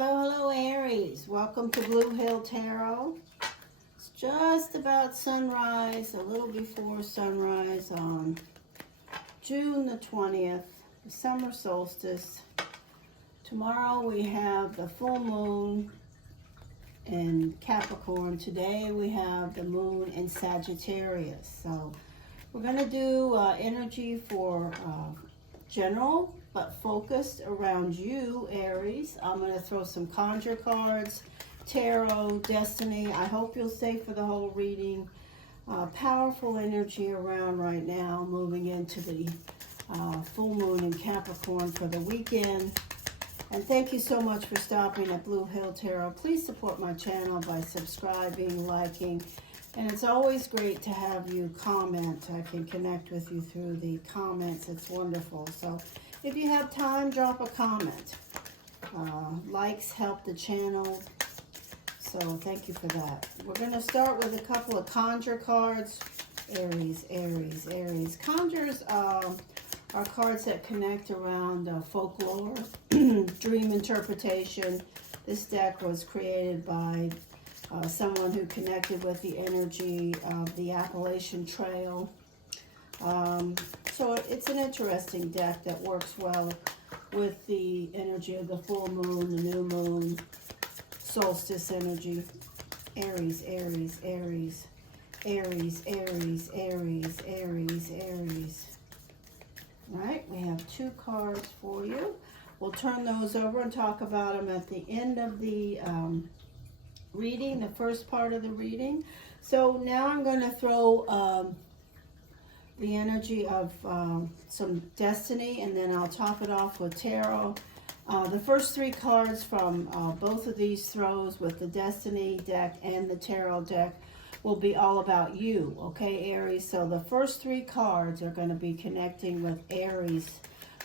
Hello, Aries. Welcome to Blue Hill Tarot. It's just about sunrise, a little before sunrise on June the 20th, the summer solstice. Tomorrow we have the full moon in Capricorn. Today we have the moon in Sagittarius. So we're going to do energy for general but focused around you, Aries. I'm going to throw some conjure cards, tarot, destiny. I hope you'll stay for the whole reading. Powerful energy around right now, moving into the full moon in Capricorn for the weekend. And thank you so much for stopping at Blue Hill Tarot. Please support my channel by subscribing, liking, and it's always great to have you comment. I can connect with you through the comments. It's wonderful. So if you have time, drop a comment. Likes help the channel. So thank you for that. We're going to start with a couple of conjure cards. Aries, Aries, Aries. Conjures are cards that connect around folklore, dream interpretation. This deck was created by someone who connected with the energy of the Appalachian Trail. So it's an interesting deck that works well with the energy of the full moon, the new moon, solstice energy. Aries, Aries, Aries, Aries, Aries, Aries, Aries, Aries. All right, we have two cards for you. We'll turn those over and talk about them at the end of the reading, the first part of the reading. So now I'm going to throw the energy of some destiny, and then I'll top it off with tarot. The first three cards from both of these throws, with the destiny deck and the tarot deck, will be all about you, okay, Aries? So the first three cards are going to be connecting with Aries,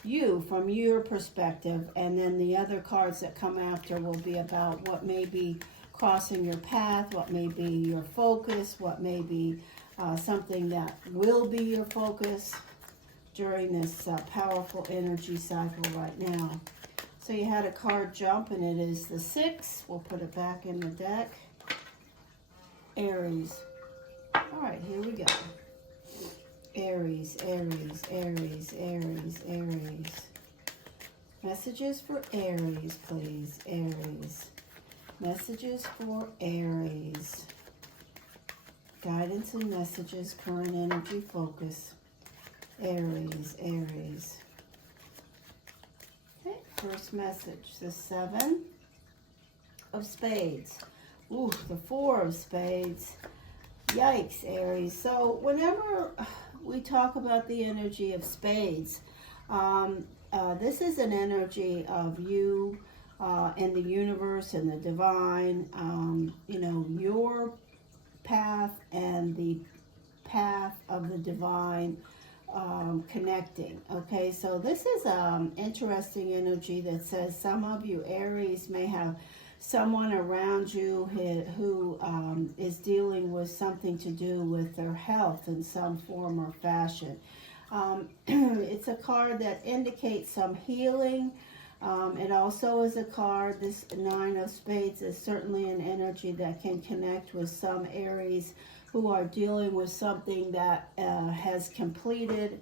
you, from your perspective, and then the other cards that come after will be about what may be crossing your path, what may be your focus, what may be something that will be your focus during this powerful energy cycle right now. So you had a card jump, and it is the 6. We'll put it back in the deck. Aries. All right, here we go. Aries, Aries, Aries, Aries, Aries. Messages for Aries, please. Aries. Messages for Aries. Guidance and messages, current energy focus. Aries, Aries. Okay, first message, the 7 of spades. Ooh, the 4 of spades. Yikes, Aries. So whenever we talk about the energy of spades, this is an energy of you and the universe and the divine, you know, your path and the path of the divine connecting. Okay, so this is interesting energy that says some of you, Aries, may have someone around you who is dealing with something to do with their health in some form or fashion. It's a card that indicates some healing. It also is a card, this 9 of spades is certainly an energy that can connect with some Aries who are dealing with something that has completed.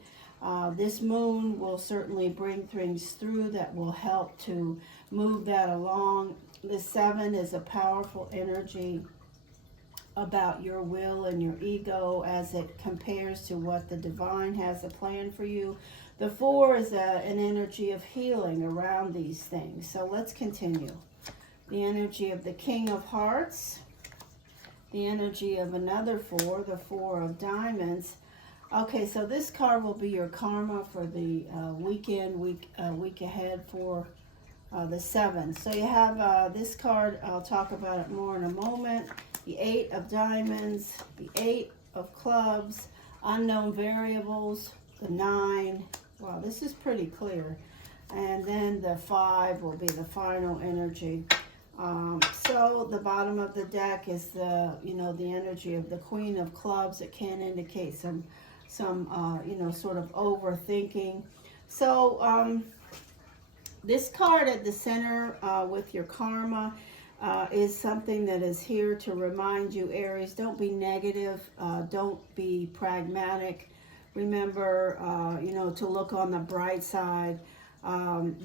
This moon will certainly bring things through that will help to move that along. The 7 is a powerful energy about your will and your ego as it compares to what the divine has a plan for you. The 4 is an energy of healing around these things. So let's continue. The energy of the King of Hearts. The energy of another 4, the 4 of Diamonds. Okay, so this card will be your karma for the week ahead for the 7. So you have this card, I'll talk about it more in a moment. The 8 of Diamonds, the 8 of Clubs, unknown variables, the 9. Wow, this is pretty clear. And then the 5 will be the final energy. So the bottom of the deck is the, you know, the energy of the Queen of Clubs. It can indicate some you know, sort of overthinking. So This card at the center with your karma is something that is here to remind you, Aries, don't be negative, don't be pragmatic. Remember, you know, to look on the bright side.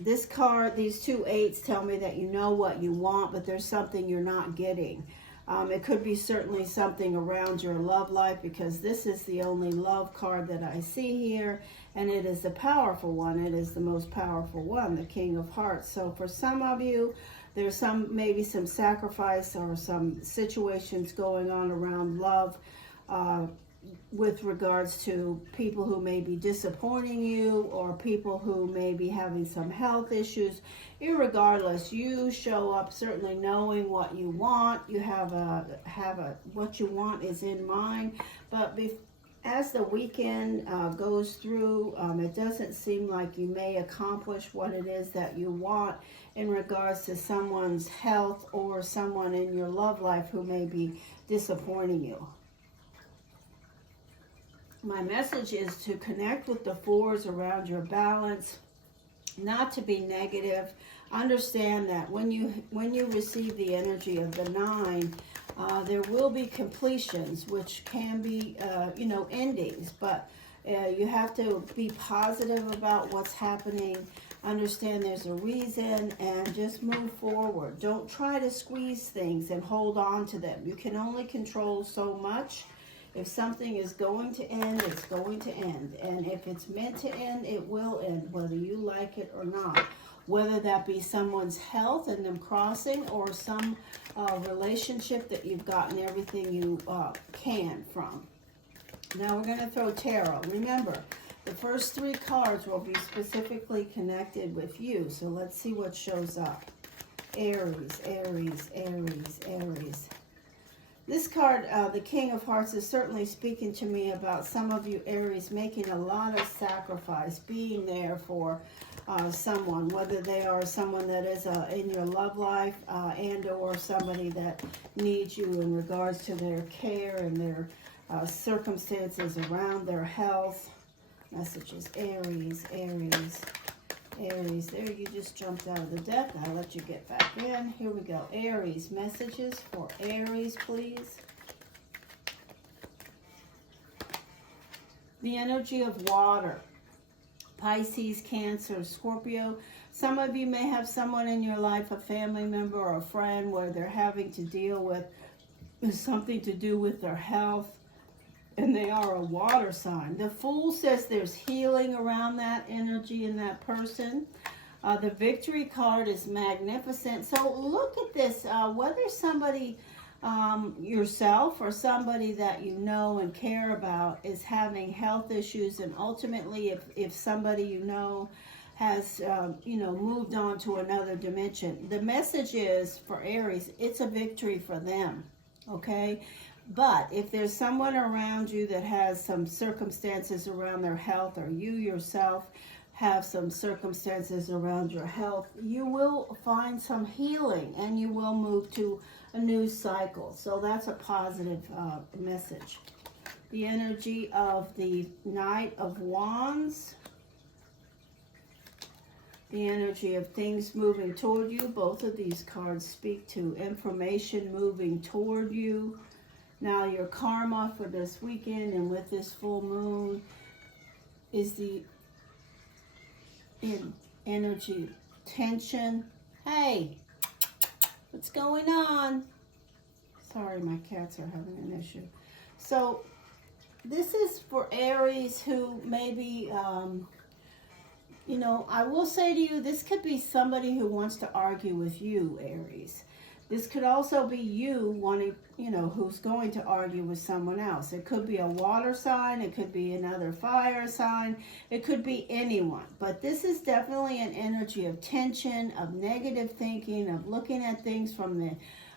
This card, these two eights tell me that you know what you want, but there's something you're not getting. It could be certainly something around your love life, because this is the only love card that I see here, and it is the powerful one. It is the most powerful one, the King of Hearts. So for some of you, there's maybe some sacrifice or some situations going on around love with regards to people who may be disappointing you, or people who may be having some health issues. Irregardless, you show up certainly knowing what you want. You have what you want is in mind. But as the weekend goes through, it doesn't seem like you may accomplish what it is that you want in regards to someone's health or someone in your love life who may be disappointing you. My message is to connect with the fours around your balance, not to be negative. Understand that when you receive the energy of the 9, there will be completions, which can be, you know, endings. But you have to be positive about what's happening. Understand there's a reason, and just move forward. Don't try to squeeze things and hold on to them. You can only control so much. If something is going to end, it's going to end. And if it's meant to end, it will end, whether you like it or not. Whether that be someone's health and them crossing, or some relationship that you've gotten everything you can from. Now we're going to throw tarot. Remember, the first 3 cards will be specifically connected with you. So let's see what shows up. Aries, Aries, Aries, Aries. This card, the King of Hearts, is certainly speaking to me about some of you, Aries, making a lot of sacrifice, being there for someone, whether they are someone that is in your love life and or somebody that needs you in regards to their care and their circumstances around their health. Messages, Aries, Aries, Aries. There, you just jumped out of the deck. I'll let you get back in. Here we go. Aries, messages for Aries, please. The energy of water. Pisces, Cancer, Scorpio. Some of you may have someone in your life, a family member or a friend, where they're having to deal with something to do with their health, and they are a water sign. The Fool says there's healing around that energy in that person. The Victory card is magnificent. So look at this. Whether somebody, yourself or somebody that you know and care about, is having health issues, and ultimately if somebody you know has, you know, moved on to another dimension, the message is for Aries, it's a victory for them, okay? But if there's someone around you that has some circumstances around their health, or you yourself have some circumstances around your health, you will find some healing and you will move to a new cycle. So that's a positive message. The energy of the Knight of Wands. The energy of things moving toward you. Both of these cards speak to information moving toward you. Now your karma for this weekend and with this full moon is the energy tension. Hey, what's going on? Sorry, my cats are having an issue. So this is for Aries who maybe, you know, I will say to you, this could be somebody who wants to argue with you, Aries. This could also be you wanting, you know, who's going to argue with someone else. It could be a water sign. It could be another fire sign. It could be anyone. But this is definitely an energy of tension, of negative thinking, of looking at things from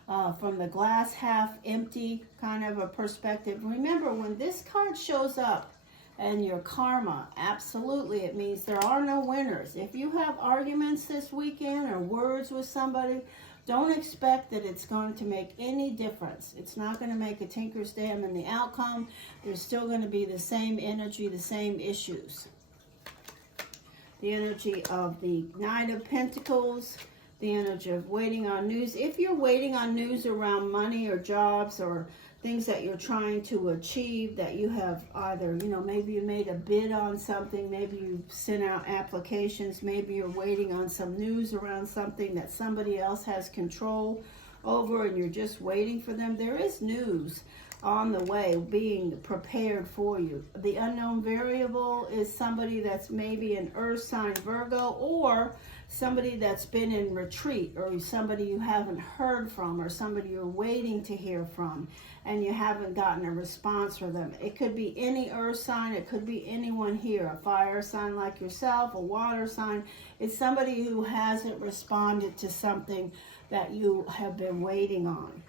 the glass half empty kind of a perspective. Remember, when this card shows up and your karma, absolutely, it means there are no winners. If you have arguments this weekend or words with somebody, don't expect that it's going to make any difference. It's not going to make a tinker's dam in the outcome. There's still going to be the same energy, the same issues. the energy of the Knight of Pentacles, the energy of waiting on news. If you're waiting on news around money or jobs or things that you're trying to achieve, that you have either, you know, maybe you made a bid on something, maybe you sent out applications, maybe you're waiting on some news around something that somebody else has control over and you're just waiting for them. There is news on the way being prepared for you. The unknown variable is somebody that's maybe an earth sign Virgo, or somebody that's been in retreat, or somebody you haven't heard from, or somebody you're waiting to hear from and you haven't gotten a response from them. It could be any earth sign, it could be anyone here, a fire sign like yourself, a water sign. It's somebody who hasn't responded to something that you have been waiting on.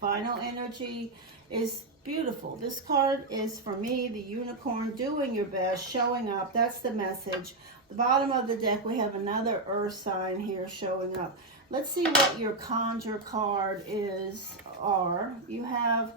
Final energy is beautiful. This card is, for me, the unicorn, doing your best, showing up. That's the message. The bottom of the deck, we have another earth sign here showing up. Let's see what your conjure card are. You have,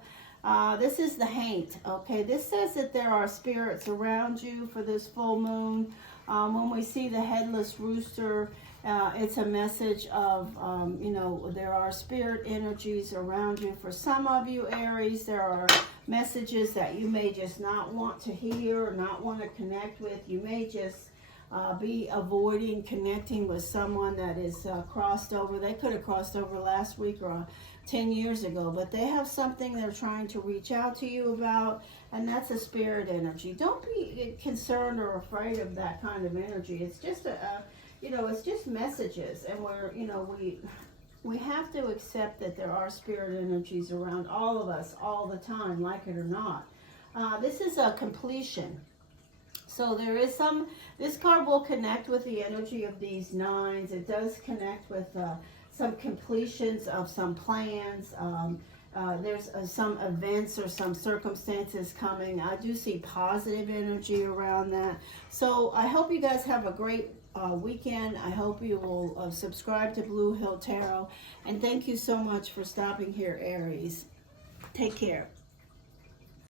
this is the Haint, okay? This says that there are spirits around you for this full moon. When we see the headless rooster, it's a message of, you know, there are spirit energies around you. For some of you, Aries, there are messages that you may just not want to hear or not want to connect with. You may just be avoiding connecting with someone that is crossed over. They could have crossed over last week or 10 years ago, but they have something they're trying to reach out to you about, and that's a spirit energy. Don't be concerned or afraid of that kind of energy. It's just you know, it's just messages, and we're, you know, we have to accept that there are spirit energies around all of us all the time, like it or not. This is a completion. So there is some, this card will connect with the energy of these nines. It does connect with some completions of some plans. There's some events or some circumstances coming. I do see positive energy around that. So I hope you guys have a great weekend. I hope you will subscribe to Blue Hill Tarot. And thank you so much for stopping here, Aries. Take care.